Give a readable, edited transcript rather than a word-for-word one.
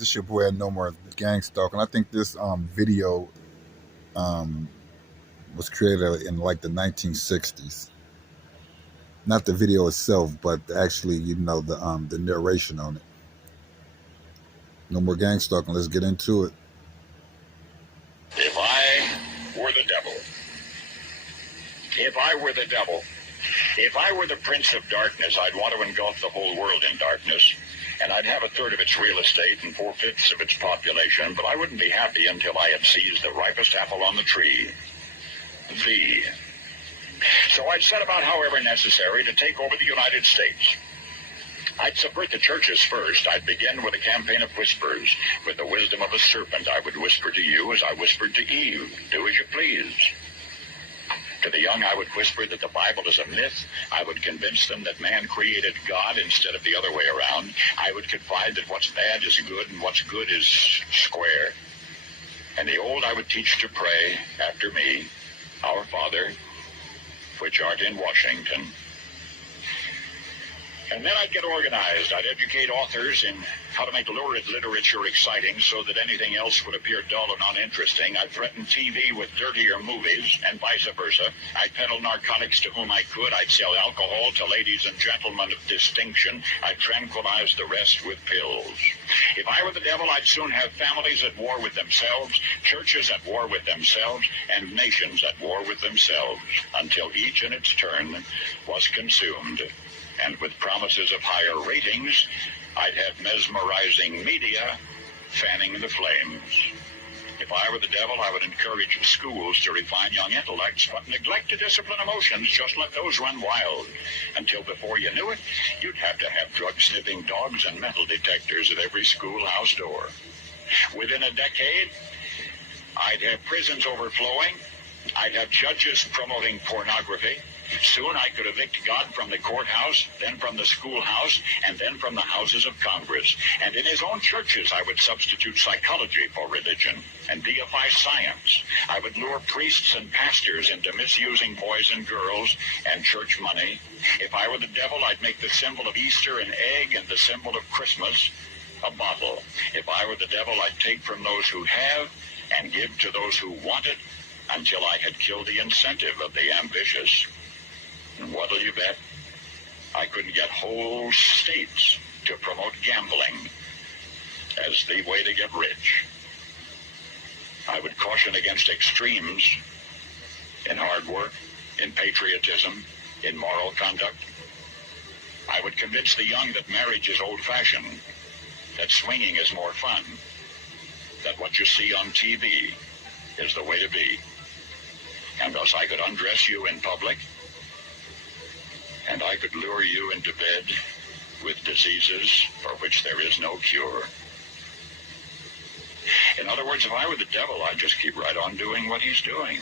This your boy at No More Gang Stalk, and I think this video um, was created in like the 1960s. Not the video itself, but actually, the narration on it. No More Gang Stalk, and let's get into it. If I were the devil, if I were the devil, if I were the prince of darkness, I'd want to engulf the whole world in darkness, and I'd have a third of its real estate and 4/5 of its population, but I wouldn't be happy until I had seized the ripest apple on the tree. Thee. So I'd set about, however necessary, to take over the United States. I'd subvert the churches first. I'd begin with a campaign of whispers. With the wisdom of a serpent, I would whisper to you as I whispered to Eve, do as you please. To the young, I would whisper that the Bible is a myth. I would convince them that man created God instead of the other way around. I would confide that what's bad is good and what's good is square. And the old I would teach to pray after me, Our Father, which art in Washington. And then I'd get organized. I'd educate authors in how to make lurid literature exciting so that anything else would appear dull and uninteresting. I'd threaten TV with dirtier movies and vice versa. I'd peddle narcotics to whom I could. I'd sell alcohol to ladies and gentlemen of distinction. I'd tranquilize the rest with pills. If I were the devil, I'd soon have families at war with themselves, churches at war with themselves, and nations at war with themselves, until each in its turn was consumed. And with promises of higher ratings, I'd have mesmerizing media fanning the flames. If I were the devil, I would encourage schools to refine young intellects, but neglect to discipline emotions. Just let those run wild. Until before you knew it, you'd have to have drug-sniffing dogs and metal detectors at every schoolhouse door. Within a decade, I'd have prisons overflowing. I'd have judges promoting pornography. Soon I could evict God from the courthouse, then from the schoolhouse, and then from the houses of Congress. And in his own churches, I would substitute psychology for religion and deify science. I would lure priests and pastors into misusing boys and girls and church money. If I were the devil, I'd make the symbol of Easter an egg and the symbol of Christmas a bottle. If I were the devil, I'd take from those who have and give to those who want it until I had killed the incentive of the ambitious. And what'll you bet? I couldn't get whole states to promote gambling as the way to get rich. I would caution against extremes in hard work, in patriotism, in moral conduct. I would convince the young that marriage is old-fashioned, that swinging is more fun, that what you see on TV is the way to be. And thus I could undress you in public, and I could lure you into bed with diseases for which there is no cure. In other words, if I were the devil, I'd just keep right on doing what he's doing.